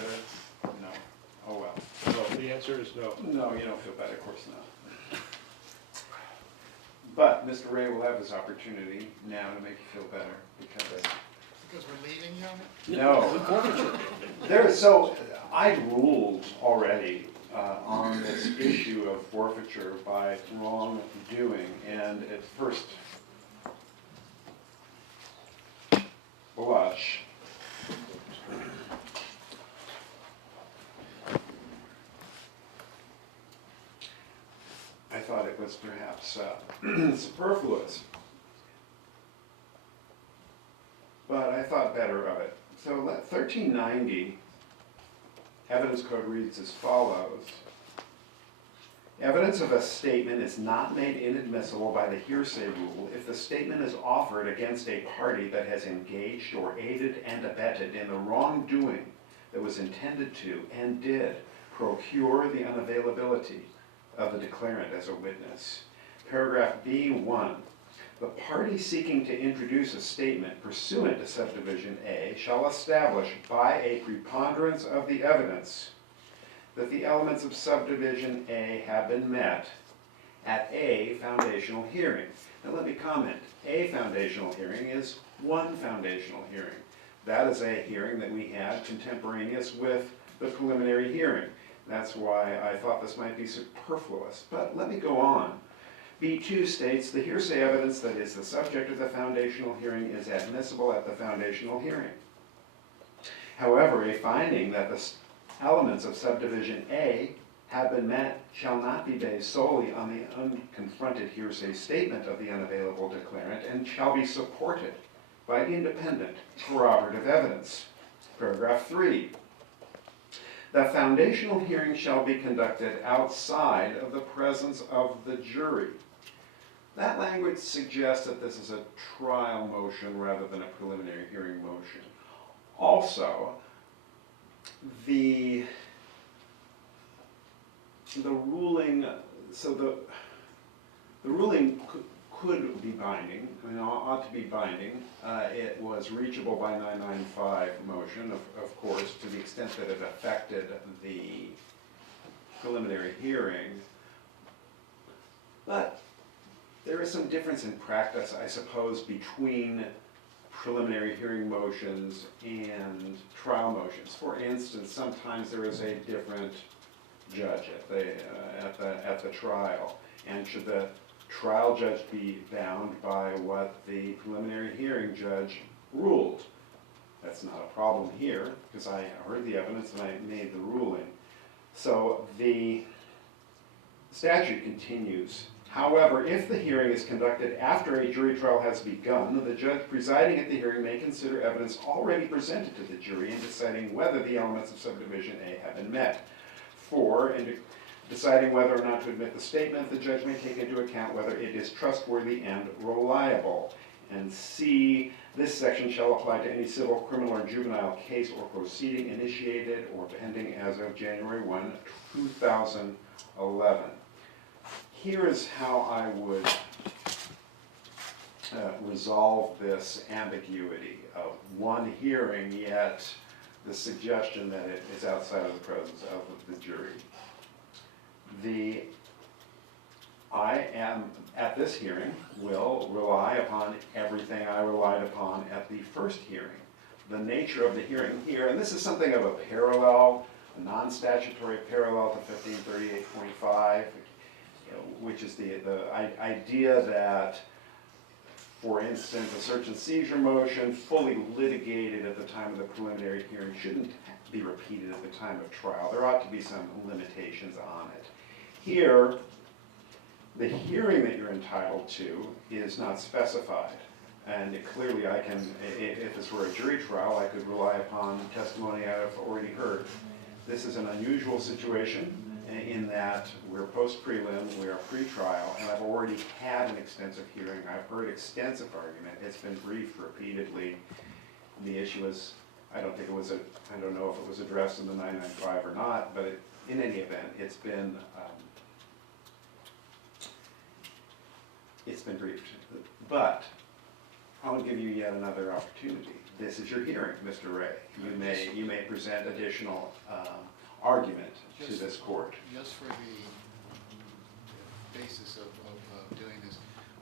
better? No. Oh well. No, the answer is no. No, you don't feel better, of course not. But Mr. Ray will have his opportunity now to make you feel better because we're leaving you? no. There is so I ruled already on this issue of forfeiture by wrongdoing, and at first blush, I thought it was perhaps superfluous, but I thought better of it. So 1390 Evidence Code reads as follows. Evidence of a statement is not made inadmissible by the hearsay rule if the statement is offered against a party that has engaged or aided and abetted in the wrongdoing that was intended to and did procure the unavailability of the declarant as a witness. Paragraph B1. The party seeking to introduce a statement pursuant to subdivision A shall establish by a preponderance of the evidence that the elements of subdivision A have been met at a foundational hearing. Now let me comment. A foundational hearing is one foundational hearing. That is a hearing that we had contemporaneous with the preliminary hearing. That's why I thought this might be superfluous. But let me go on. B2 states the hearsay evidence that is the subject of the foundational hearing is admissible at the foundational hearing. However, a finding that the elements of subdivision A have been met shall not be based solely on the unconfronted hearsay statement of the unavailable declarant and shall be supported by independent corroborative evidence. Paragraph 3. The foundational hearing shall be conducted outside of the presence of the jury. That language suggests that this is a trial motion rather than a preliminary hearing motion. Also, the ruling, so the ruling could be binding, I mean, ought to be binding. It was reachable by 995 motion, of course, to the extent that it affected the preliminary hearing. But there is some difference in practice, I suppose, between preliminary hearing motions and trial motions. For instance, sometimes there is a different judge at the trial, and should the trial judge be bound by what the preliminary hearing judge ruled? That's not a problem here, because I heard the evidence and I made the ruling. So the statute continues. However, if the hearing is conducted after a jury trial has begun, the judge presiding at the hearing may consider evidence already presented to the jury in deciding whether the elements of subdivision A have been met. 4, in deciding whether or not to admit the statement, the judge may take into account whether it is trustworthy and reliable. And C, this section shall apply to any civil, criminal, or juvenile case or proceeding initiated or pending as of January 1, 2011. Here is how I would resolve this ambiguity of one hearing, yet the suggestion that it is outside of the presence of the jury. I am, at this hearing, will rely upon everything I relied upon at the first hearing. The nature of the hearing here, and this is something of a parallel, a non-statutory parallel to 1538.5, which is the idea that, for instance, a search and seizure motion fully litigated at the time of the preliminary hearing shouldn't be repeated at the time of trial. There ought to be some limitations on it. Here, the hearing that you're entitled to is not specified. And clearly I can, if this were a jury trial, I could rely upon testimony I've already heard. This is an unusual situation in that we're post-prelim, we're pre-trial, and I've already had an extensive hearing. I've heard extensive argument. It's been briefed repeatedly. The issue is, I don't know if it was addressed in the 995 or not, but in any event, it's been briefed. But I'll give you yet another opportunity. this is your hearing, Mr. Ray. You may present additional argument to this court. Just for the basis of doing this,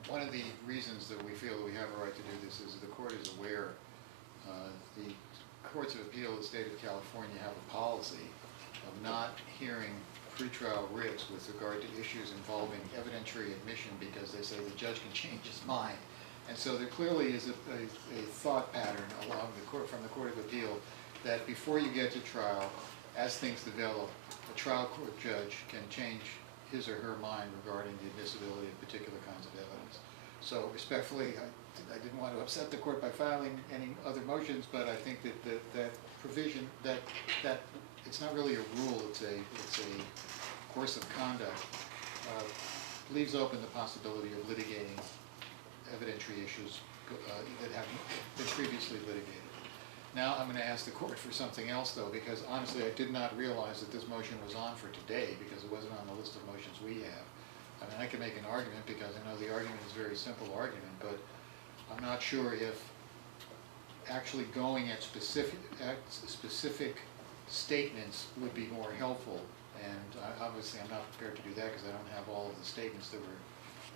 one of the reasons that we feel that we have a right to do this is the court is aware the courts of appeal of the state of California have a policy of not hearing pretrial writs with regard to issues involving evidentiary admission because they say the judge can change his mind. And so there clearly is a thought pattern along the court, from the Court of Appeal, that before you get to trial, as things develop, a trial court judge can change his or her mind regarding the admissibility of particular kinds of evidence. So respectfully, I didn't want to upset the court by filing any other motions, but I think that provision, that it's not really a rule, it's a course of conduct, leaves open the possibility of litigating evidentiary issues that haven't been previously litigated. Now I'm going to ask the court for something else, though, because honestly I did not realize that this motion was on for today because it wasn't on the list of motions we have. I mean, I can make an argument because I know the argument is a very simple argument, but I'm not sure if actually going at specific statements would be more helpful. And obviously I'm not prepared to do that because I don't have all of the statements that were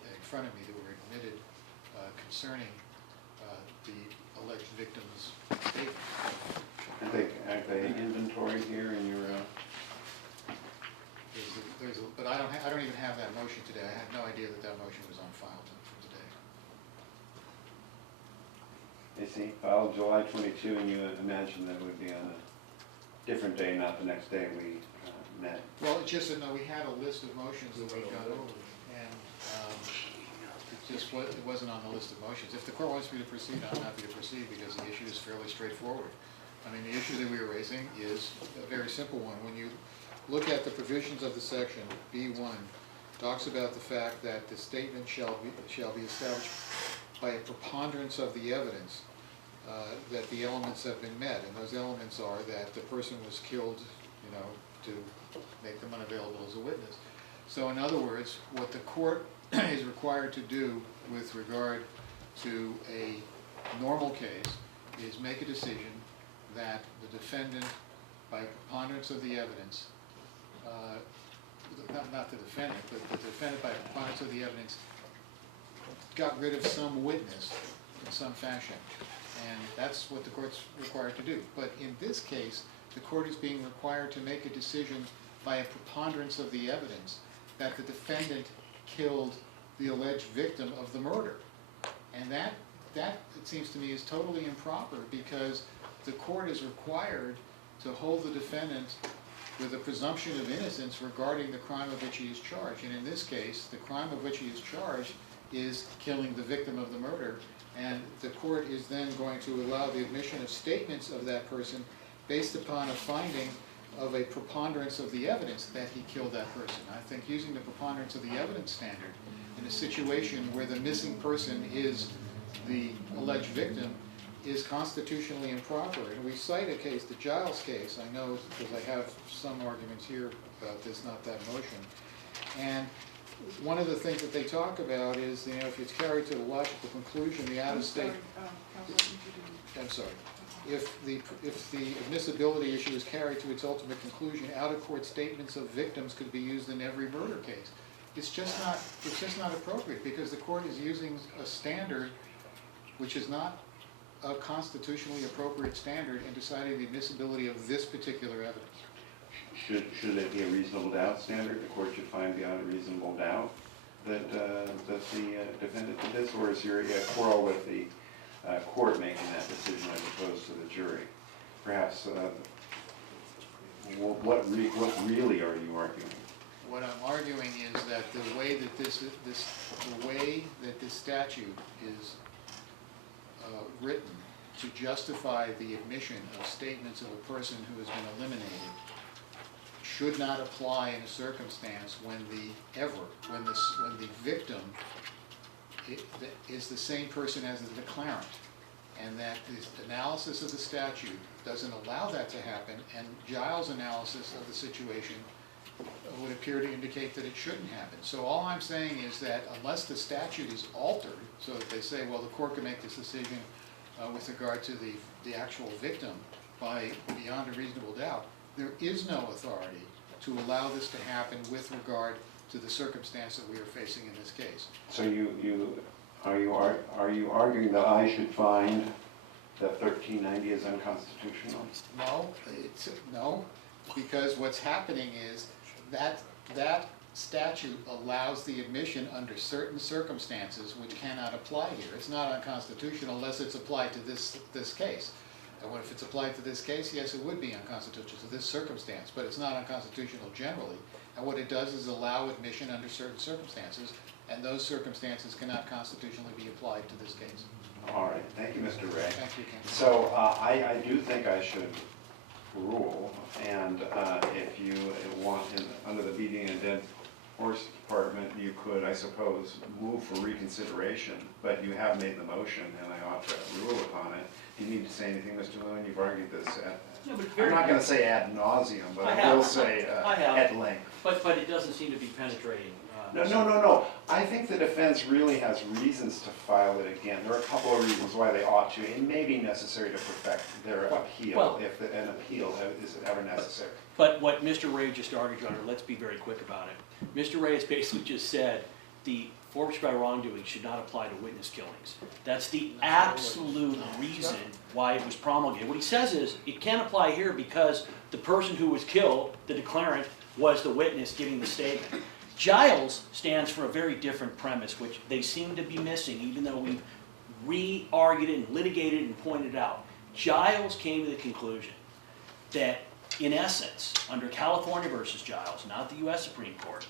in front of me that were admitted concerning the alleged victim's statement. Aren't they inventory here in your? But I don't even have that motion today. I had no idea that motion was on file for today. I see. Filed July 22, and you imagine that it would be on a different day, not the next day we met. Well, it's just that no, we had a list of motions that we got over, and it wasn't on the list of motions. If the court wants me to proceed, I'm happy to proceed because the issue is fairly straightforward. I mean, the issue that we were raising is a very simple one. When you look at the provisions of the section, B1 talks about the fact that the statement shall be established by a preponderance of the evidence that the elements have been met, and those elements are that the person was killed, to make them unavailable as a witness. So in other words, what the court is required to do with regard to a normal case is make a decision that the defendant, by preponderance of the evidence, not the defendant, but the defendant by preponderance of the evidence got rid of some witness in some fashion. And that's what the court's required to do. But in this case, the court is being required to make a decision by a preponderance of the evidence that the defendant killed the alleged victim of the murder. And that it seems to me, is totally improper because the court is required to hold the defendant with a presumption of innocence regarding the crime of which he is charged. And in this case, the crime of which he is charged is killing the victim of the murder. And the court is then going to allow the admission of statements of that person based upon a finding of a preponderance of the evidence that he killed that person. I think using the preponderance of the evidence standard in a situation where the missing person is the alleged victim is constitutionally improper. And we cite a case, the Giles case, I know because I have some arguments here about this, not that motion. And one of the things that they talk about is, if it's carried to the logical conclusion, the out-of-state... I'm sorry. If the admissibility issue is carried to its ultimate conclusion, out-of-court statements of victims could be used in every murder case. It's just not appropriate because the court is using a standard which is not a constitutionally appropriate standard in deciding the admissibility of this particular evidence. Should it be a reasonable doubt standard? The court should find beyond a reasonable doubt that the defendant did this, or is there a quarrel with the court making that decision as opposed to the jury? Perhaps, what really are you arguing? What I'm arguing is that the way that this statute is written to justify the admission of statements of a person who has been eliminated should not apply in a circumstance when the victim is the same person as the declarant, and that the analysis of the statute doesn't allow that to happen, and Giles' analysis of the situation would appear to indicate that it shouldn't happen. So all I'm saying is that unless the statute is altered, so that they say, well, the court can make this decision with regard to the the actual victim by beyond a reasonable doubt, there is no authority to allow this to happen with regard to the circumstance that we are facing in this case. So are you arguing that I should find that 1390 is unconstitutional? No, because what's happening is that statute allows the admission under certain circumstances which cannot apply here. It's not unconstitutional unless it's applied to this case. And if it's applied to this case, yes, it would be unconstitutional to this circumstance, but it's not unconstitutional generally. And what it does is allow admission under certain circumstances, and those circumstances cannot constitutionally be applied to this case. All right, thank you, Mr. Ray. Thank you, Ken. So I do think I should rule, and if you want, under the beating and dead horse department, you could, I suppose, move for reconsideration, but you have made the motion, and I ought to rule upon it. Do you need to say anything, Mr. Lewin? You've argued this I'm not going to say ad nauseum, but I will say at length. But it doesn't seem to be penetrating. No. I think the defense really has reasons to file it again. There are a couple of reasons why they ought to. It may be necessary to perfect their appeal, if an appeal is ever necessary. But what Mr. Ray just argued, Your Honor, let's be very quick about it. Mr. Ray has basically just said the forfeiture by wrongdoing should not apply to witness killings. That's the absolute reason why it was promulgated. What he says is it can't apply here because the person who was killed, the declarant, was the witness giving the statement. Giles stands for a very different premise, which they seem to be missing, even though we've re-argued it and litigated it and pointed out. Giles came to the conclusion that, in essence, under California versus Giles, not the U.S. Supreme Court,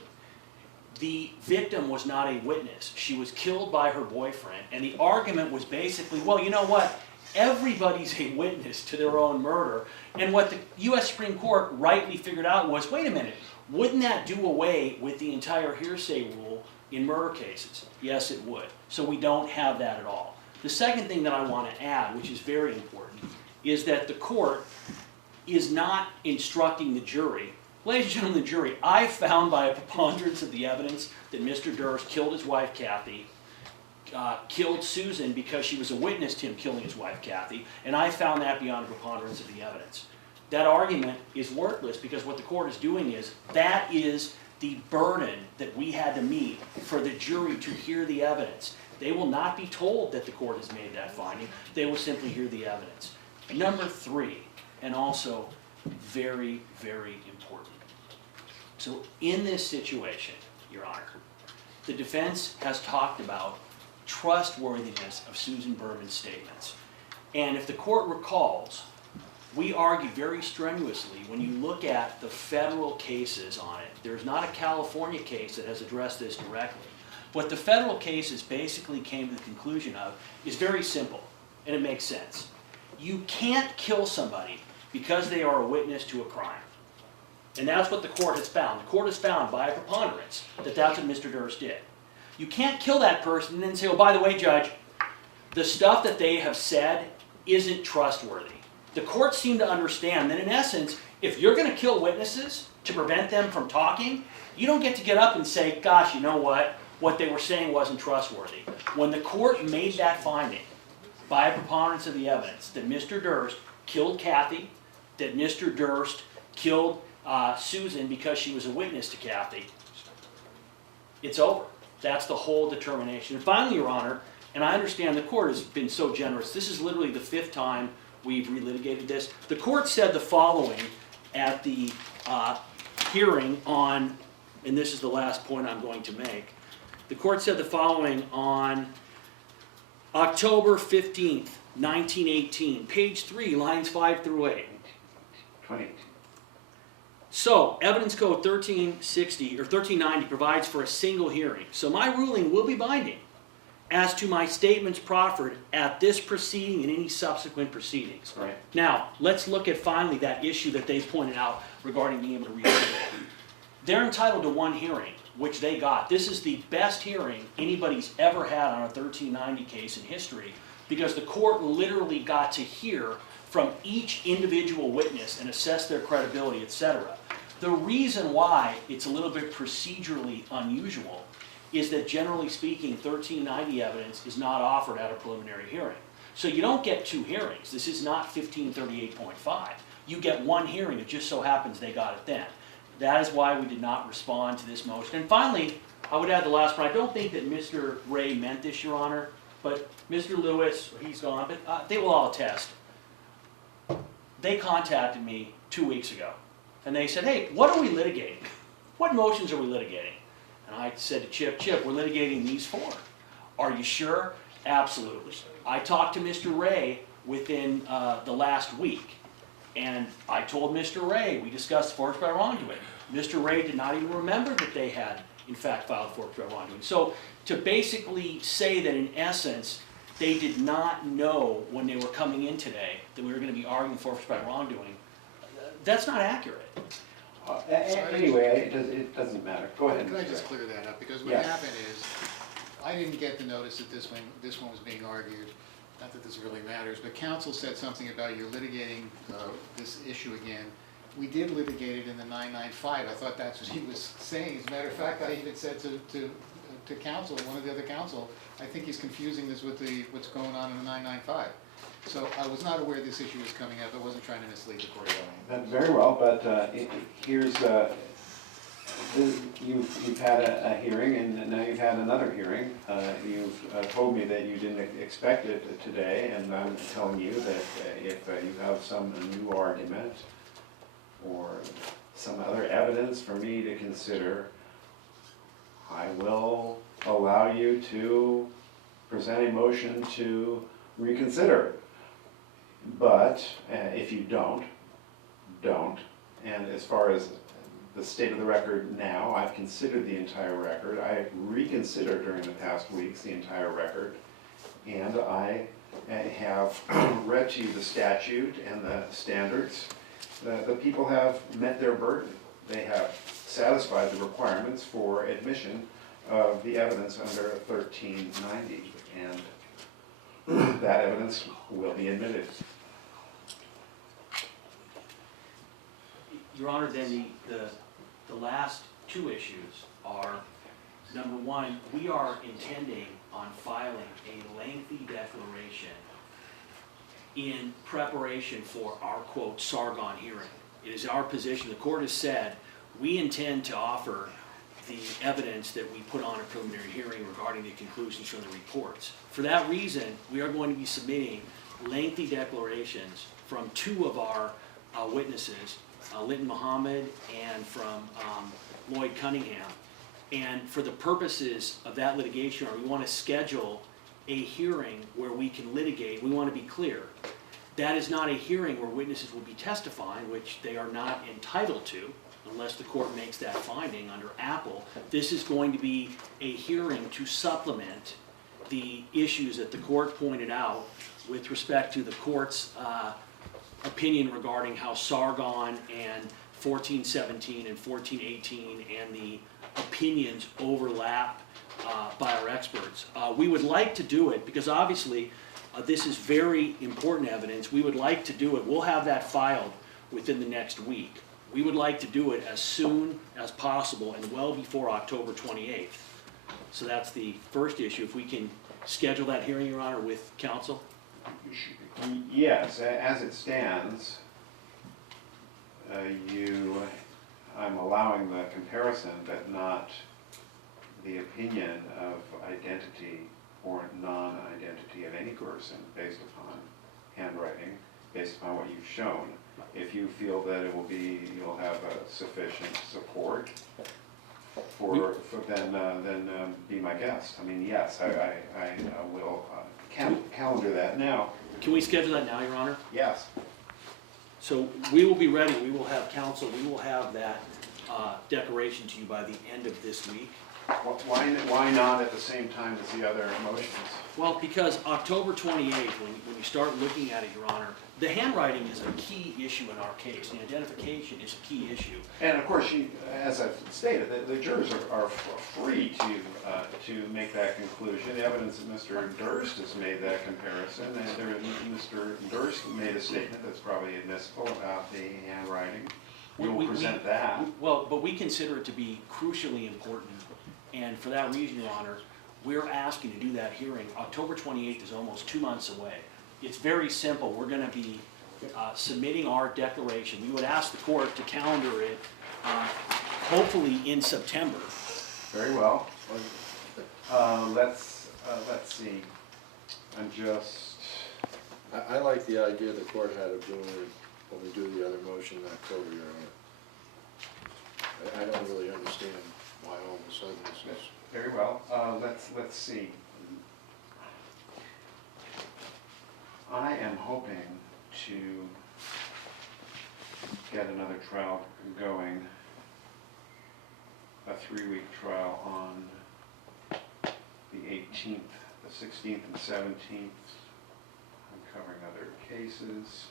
the victim was not a witness. She was killed by her boyfriend, and the argument was basically, well, you know what? Everybody's a witness to their own murder. And what the U.S. Supreme Court rightly figured out was, wait a minute, wouldn't that do away with the entire hearsay rule in murder cases? Yes, it would. So we don't have that at all. The second thing that I want to add, which is very important, is that the court is not instructing the jury. Ladies and gentlemen of the jury, I found by a preponderance of the evidence that Mr. Durst killed his wife, Kathy, killed Susan because she was a witness to him killing his wife, Kathy, and I found that beyond a preponderance of the evidence. That argument is worthless because what the court is doing is, that is the burden that we had to meet for the jury to hear the evidence. They will not be told that the court has made that finding. They will simply hear the evidence. Number three, and also very, very important. So in this situation, Your Honor, the defense has talked about trustworthiness of Susan Berman's statements. And if the court recalls, we argue very strenuously when you look at the federal cases on it. There's not a California case that has addressed this directly. What the federal cases basically came to the conclusion of is very simple, and it makes sense. You can't kill somebody because they are a witness to a crime. And that's what the court has found. The court has found by a preponderance that that's what Mr. Durst did. You can't kill that person and then say, oh, by the way, Judge, the stuff that they have said isn't trustworthy. The courts seem to understand that, in essence, if you're going to kill witnesses to prevent them from talking, you don't get to get up and say, gosh, you know what they were saying wasn't trustworthy. When the court made that finding by a preponderance of the evidence that Mr. Durst killed Kathy, that Mr. Durst killed Susan because she was a witness to Kathy, it's over. That's the whole determination. And finally, Your Honor, and I understand the court has been so generous, this is literally the 5th time we've relitigated this. The court said the following at the hearing on, and this is the last point I'm going to make, the court said the following on October 15th, 1918, page 3, lines 5 through 8. 20. So, Evidence Code 1360 or 1390 provides for a single hearing. So my ruling will be binding as to my statements proffered at this proceeding and any subsequent proceedings. Right. Now, let's look at finally that issue that they pointed out regarding being able to relitigate. They're entitled to one hearing, which they got. This is the best hearing anybody's ever had on a 1390 case in history, because the court literally got to hear from each individual witness and assess their credibility, etc. The reason why it's a little bit procedurally unusual is that, generally speaking, 1390 evidence is not offered at a preliminary hearing. So you don't get 2 hearings. This is not 1538.5. You get 1 hearing, it just so happens they got it then. That is why we did not respond to this motion. And finally, I would add the last one. I don't think that Mr. Ray meant this, Your Honor, but Mr. Lewis, he's gone, but they will all attest. They contacted me 2 weeks ago, and they said, hey, what are we litigating? What motions are we litigating? And I said to Chip, we're litigating these 4. Are you sure? Absolutely. I talked to Mr. Ray within the last week, and I told Mr. Ray, we discussed forged by wrongdoing. Mr. Ray did not even remember that they had, in fact, filed forged by wrongdoing. So to basically say that in essence, they did not know when they were coming in today that we were going to be arguing forged by wrongdoing, that's not accurate. Anyway, it doesn't matter. Go ahead. Can I just clear that up? Because what Yes. happened is, I didn't get the notice that this one was being argued. Not that this really matters, but counsel said something about you're litigating this issue again. We did litigate it in the 995. I thought that's what he was saying. As a matter of fact, I even said to counsel, one of the other counsel, I think he's confusing this with what's going on in the 995. So I was not aware this issue was coming up. I wasn't trying to mislead the court. Very well, but here's, you've had a hearing, and now you've had another hearing. You've told me that you didn't expect it today, and I'm telling you that if you have some new argument or some other evidence for me to consider, I will allow you to present a motion to reconsider. But if you don't. And as far as the state of the record now, I've considered the entire record. I reconsidered during the past weeks the entire record. And I have read to you the statute and the standards. The people have met their burden. They have satisfied the requirements for admission of the evidence under 1390. And that evidence will be admitted. Your Honor, then the last 2 issues are, number 1, we are intending on filing a lengthy declaration in preparation for our, quote, Sargon hearing. It is our position, the court has said, we intend to offer the evidence that we put on a preliminary hearing regarding the conclusions from the reports. For that reason, we are going to be submitting lengthy declarations from 2 of our witnesses, Linton Muhammad and from Lloyd Cunningham. And for the purposes of that litigation, we want to schedule a hearing where we can litigate. We want to be clear. That is not a hearing where witnesses will be testifying, which they are not entitled to, unless the court makes that finding under Apple. This is going to be a hearing to supplement the issues that the court pointed out with respect to the court's opinion regarding how Sargon and 1417 and 1418 and the opinions overlap by our experts. We would like to do it because obviously this is very important evidence. We would like to do it. We'll have that filed within the next week. We would like to do it as soon as possible and well before October 28th. So that's the first issue. If we can schedule that hearing, Your Honor, with counsel. Yes, as it stands, I'm allowing the comparison, but not the opinion of identity or non-identity of any person based upon handwriting, based upon what you've shown. If you feel that you'll have sufficient support then be my guest. I mean, yes, I will calendar that now. Can we schedule that now, Your Honor? Yes. So we will be ready. We will have counsel. We will have that declaration to you by the end of this week. Why not at the same time as the other motions? Well, because October 28th, when you start looking at it, Your Honor, the handwriting is a key issue in our case. The identification is a key issue. And of course, as I've stated, the jurors are free to make that conclusion. The evidence that Mr. Durst has made that comparison, and Mr. Durst made a statement that's probably admissible about the handwriting. We will present that. Well, but we consider it to be crucially important, and for that reason, Your Honor, we're asking to do that hearing. October 28th is almost 2 months away. it's very simple. We're gonna be submitting our declaration. We would ask the court to calendar it, hopefully in September. Very well. Let's see. I'm just, I like the idea the court had of doing it when we do the other motion in October, Your Honor. I don't really understand why all of a sudden this is. very well. Let's see. I am hoping to get another trial going, a 3-week trial on the 18th, the 16th and 17th. I'm covering other cases.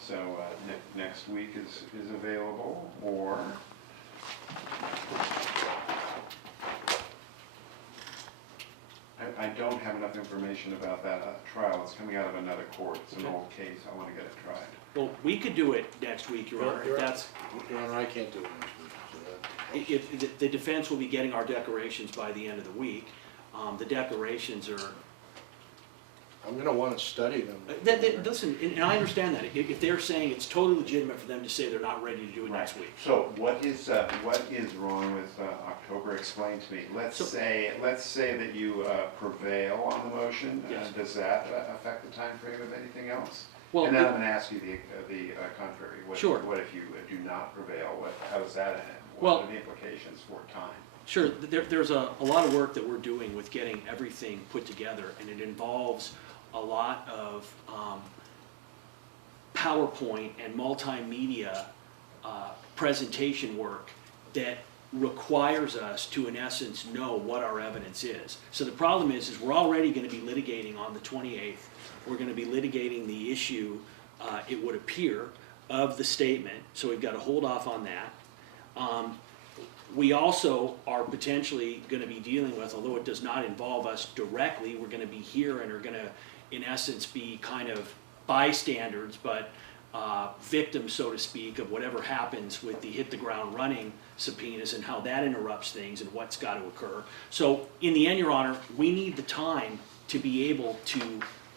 So next week is available, or I don't have enough information about that trial. It's coming out of another court. It's an old case. I want to get it tried. Well, we could do it next week, Your Honor. Your That's, Honor, I can't do it next week, so that. if the defense will be getting our declarations by the end of the week. The declarations are, I'm gonna wanna study them. listen, and I understand that. If they're saying it's totally legitimate for them to say they're not ready to do it next week. So what is wrong with October? Explain to me. Let's say that you prevail on the motion. Yes. Does that affect the time frame of anything else? Well, And then I'm going to ask you the contrary. Sure. What if you do not prevail? How does that end? Well, What are the implications for time? Sure, there's a lot of work that we're doing with getting everything put together, and it involves a lot of PowerPoint and multimedia presentation work that requires us to, in essence, know what our evidence is. So the problem is we're already going to be litigating on the 28th. We're going to be litigating the issue, it would appear, of the statement, so we've got to hold off on that. We also are potentially going to be dealing with, although it does not involve us directly, we're going to be here and are going to, in essence, be kind of bystanders, but victims, so to speak, of whatever happens with the hit the ground running subpoenas and how that interrupts things and what's got to occur. So in the end, Your Honor, we need the time to be able to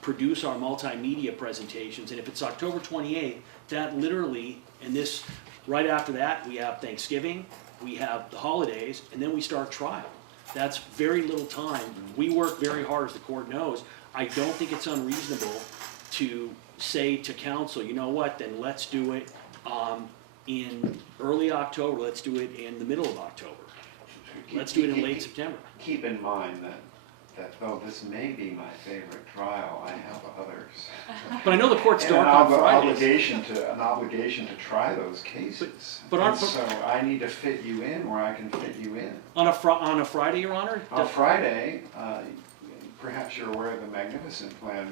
produce our multimedia presentations, and if it's October 28th, that literally, and this, right after that, we have Thanksgiving, we have the holidays, and then we start trial. That's very little time. We work very hard, as the court knows. I don't think it's unreasonable to say to counsel, you know what, then let's do it in early October, let's do it in the middle of October. Let's do it in late September. Keep in mind that though this may be my favorite trial, I have others. But I know the court's And dark on Fridays. an obligation to try those cases. But And so I need to fit you in where I can fit you in. On a Friday, Your Honor? On Friday, perhaps you're aware of the magnificent plan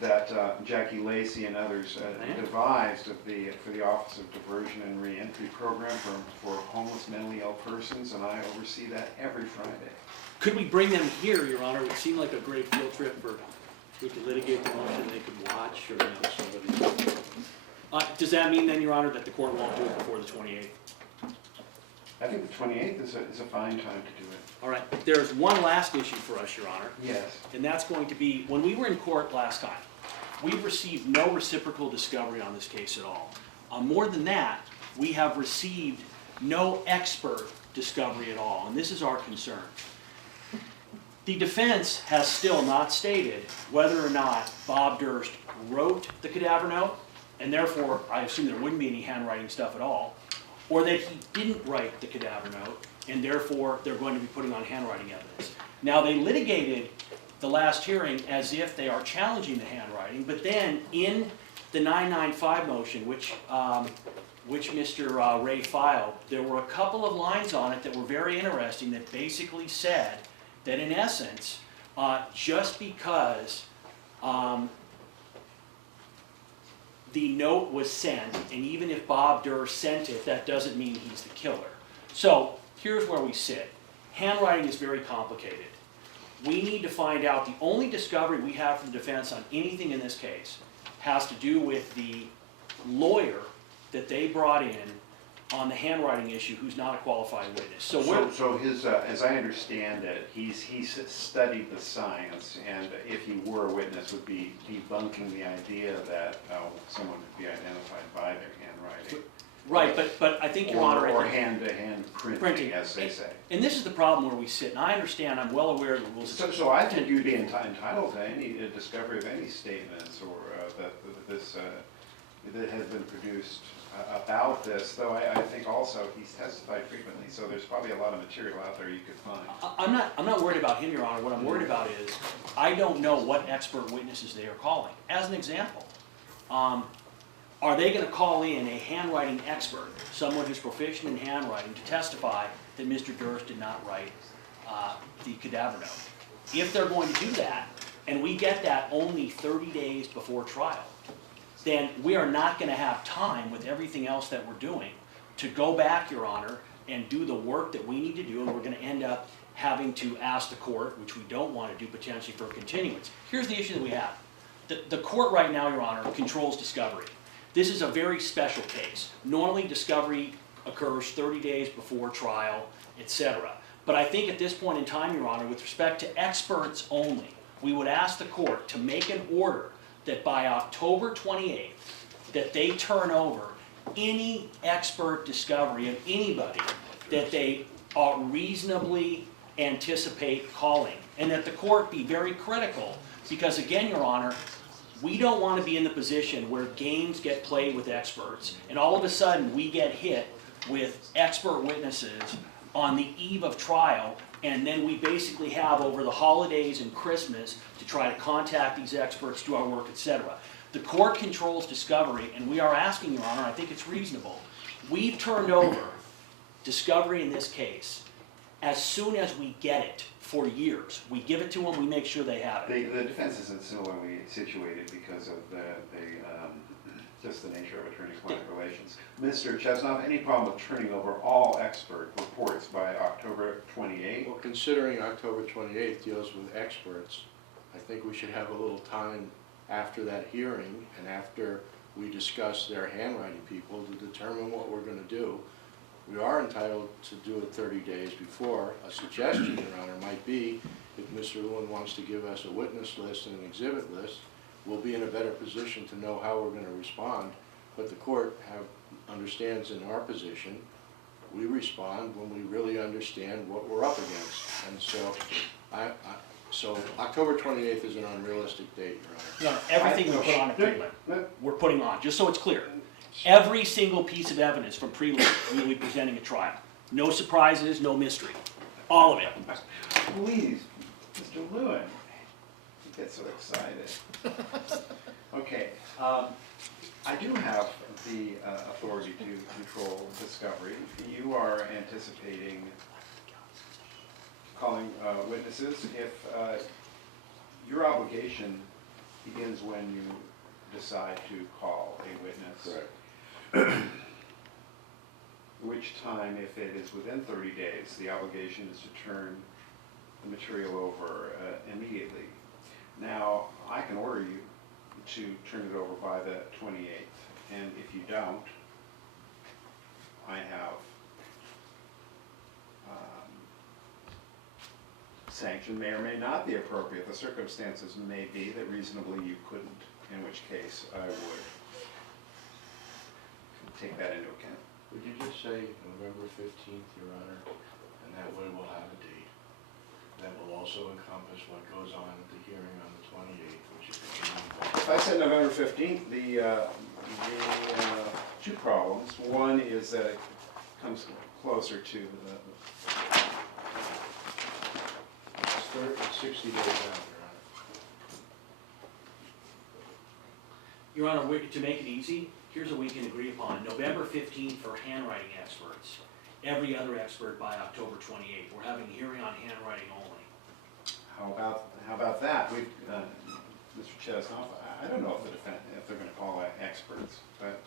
that Jackie Lacey and others devised for the Office of Diversion and Reentry Program for homeless mentally ill persons, and I oversee that every Friday. Could we bring them here, Your Honor? It would seem like a great field trip for, we could litigate the motion, they could watch, or, does that mean then, Your Honor, that the court won't do it before the 28th? I think the 28th is a fine time to do it. All right, there's one last issue for us, Your Honor. Yes. And that's going to be, when we were in court last time, we received no reciprocal discovery on this case at all. More than that, we have received no expert discovery at all, and this is our concern. The defense has still not stated whether or not Bob Durst wrote the cadaver note, and therefore I assume there wouldn't be any handwriting stuff at all, or that he didn't write the cadaver note, and therefore they're going to be putting on handwriting evidence. Now, they litigated the last hearing as if they are challenging the handwriting, but then in the 995 motion, which Mr. Ray filed, there were a couple of lines on it that were very interesting that basically said that in essence, just because the note was sent, and even if Bob Durst sent it, that doesn't mean he's the killer. So here's where we sit. Handwriting is very complicated. We need to find out, the only discovery we have from the defense on anything in this case has to do with the lawyer that they brought in on the handwriting issue who's not a qualified witness. So So his, as I understand it, he's studied the science, and if he were a witness, would be debunking the idea that someone could be identified by their handwriting. right, but I think, Your Honor, Or hand-to-hand printing, as they say. and this is the problem where we sit, and I understand, I'm well aware of the rules. So I think you'd be entitled to any discovery of any statements or that has been produced about this, though I think also he's testified frequently, so there's probably a lot of material out there you could find. I'm not worried about him, Your Honor. What I'm worried about is, I don't know what expert witnesses they are calling. As an example, are they gonna call in a handwriting expert, someone who's proficient in handwriting, to testify that Mr. Durst did not write the cadaver note? If they're going to do that, and we get that only 30 days before trial, then we are not gonna have time with everything else that we're doing to go back, Your Honor, and do the work that we need to do, and we're gonna end up having to ask the court, which we don't wanna do potentially, for a continuance. Here's the issue that we have. The court right now, Your Honor, controls discovery. This is a very special case. Normally, discovery occurs 30 days before trial, etc. But I think at this point in time, Your Honor, with respect to experts only, we would ask the court to make an order that by October 28th, that they turn over any expert discovery of anybody that they reasonably anticipate calling, and that the court be very critical, because again, Your Honor, we don't want to be in the position where games get played with experts, and all of a sudden we get hit with expert witnesses on the eve of trial, and then we basically have over the holidays and Christmas to try to contact these experts, do our work, etc. The court controls discovery, and we are asking, Your Honor, I think it's reasonable. We've turned over discovery in this case as soon as we get it for years. We give it to them, we make sure they have it. The defense isn't similarly situated because of just the nature of attorney-client relations. Mr. Chesnoff, any problem with turning over all expert reports by October 28th? Well, considering October 28th deals with experts, I think we should have a little time after that hearing and after we discuss their handwriting people to determine what we're going to do. We are entitled to do it 30 days before. A suggestion, Your Honor, might be if Mr. Lewin wants to give us a witness list and an exhibit list, we'll be in a better position to know how we're going to respond. But the court understands in our position, we respond when we really understand what we're up against. And so, so October 28th is an unrealistic date, Your Honor. Your Honor, everything we put on at prelim, we're putting on, just so it's clear. Every single piece of evidence from prelim we will be presenting at trial. No surprises, no mystery. All of it. Please, Mr. Lewin. You get so excited. Okay, I do have the authority to control discovery. You are anticipating calling witnesses. If your obligation begins when you decide to call a witness. Correct. Which time, if it is within 30 days, the obligation is to turn the material over immediately. Now, I can order you to turn it over by the 28th, and if you don't, I have sanction may or may not be appropriate. The circumstances may be that reasonably you couldn't, in which case I would take that into account. Would you just say November 15th, Your Honor, and that way we'll have a date. That will also encompass what goes on at the hearing on the 28th, which is the If I said November 15th, the two problems. One is that it comes closer to it's 60 days out, Your Honor, to make it easy, here's what we can agree upon. November 15th for handwriting experts. Every other expert by October 28th. We're having a hearing on handwriting only. How about that? We've, Mr. Chesnoff, I don't know if they're going to call experts, but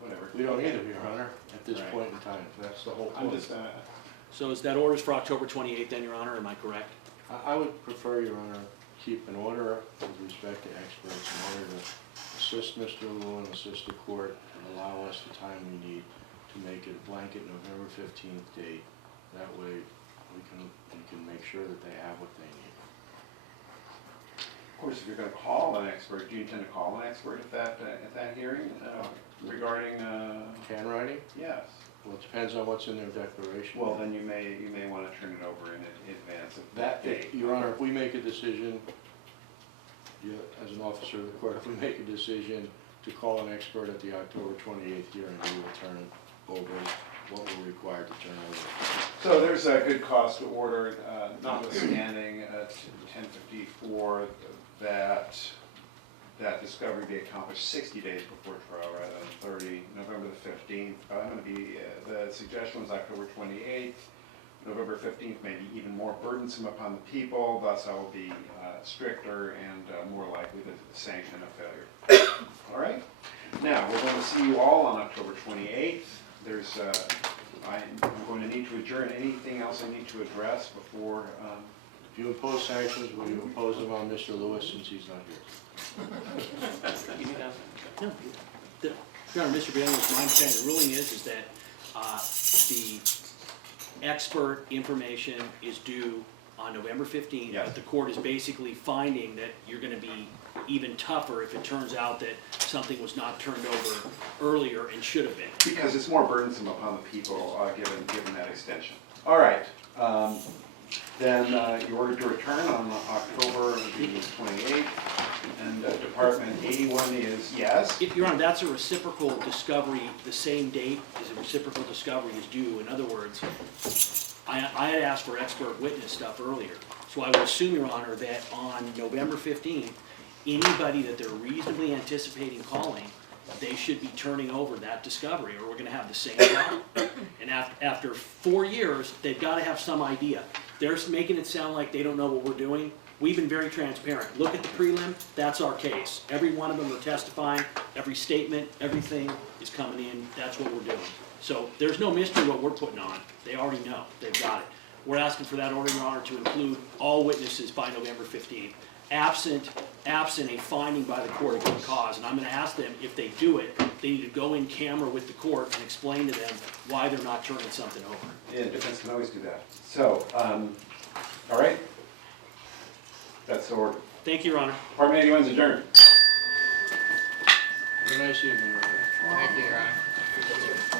whatever. We don't either, Your Honor, at this Right. point in time. That's the whole I'm point. just, So is that orders for October 28th then, Your Honor? Am I correct? I would prefer, Your Honor, keep an order with respect to experts in order to assist Mr. Lewin, assist the court, and allow us the time we need to to make it a blanket November 15th date. That way, we can make sure that they have what they need. Of course, if you're gonna call an expert, do you intend to call an expert at that hearing, regarding, Handwriting? yes? Well, it depends on what's in their declaration. Well, then you may wanna turn it over in advance of that date. Your Honor, if we make a decision, as an officer of the court, if we make a decision to call an expert at the October 28th hearing, we will turn over what we're required to turn over. So there's a good cause to order, notwithstanding 1054, that discovery be accomplished 60 days before trial rather than 30, November the 15th. I'm going to be, the suggestion was October 28th. November 15th may be even more burdensome upon the people, thus I will be stricter and more likely to sanction a failure. All right? Now, we're going to see you all on October 28th. There's, I'm going to need to adjourn. Anything else I need to address before? If you impose sanctions, will you impose them on Mr. Lewis since he's not here? No. Your Honor, Mr. Bailey, my understanding, the ruling is that the expert information is due on November 15th, Yes. but the court is basically finding that you're gonna be even tougher if it turns out that something was not turned over earlier and should have been. Because it's more burdensome upon the people, given that extension. All right. Then you ordered to return on October the 28th, and Department 81 is yes. Your Honor, that's a reciprocal discovery, the same date as a reciprocal discovery is due. In other words, I had asked for expert witness stuff earlier. So I would assume, Your Honor, that on November 15th, anybody that they're reasonably anticipating calling, they should be turning over that discovery, or we're gonna have the same problem. And after 4 years, they've gotta have some idea. They're making it sound like they don't know what we're doing. We've been very transparent. Look at the prelim, that's our case. Every one of them are testifying, every statement, everything is coming in, that's what we're doing. So there's no mystery what we're putting on. They already know, they've got it. We're asking for that order, Your Honor, to include all witnesses by November 15th. Absent a finding by the court of good cause, and I'm gonna ask them, if they do it, they need to go in camera with the court and explain to them why they're not turning something over. Yeah, defense can always do that. So, all right. That's the order. Thank you, Your Honor. Department 81 is adjourned. Have a nice evening, everyone. Thank you, Your Honor.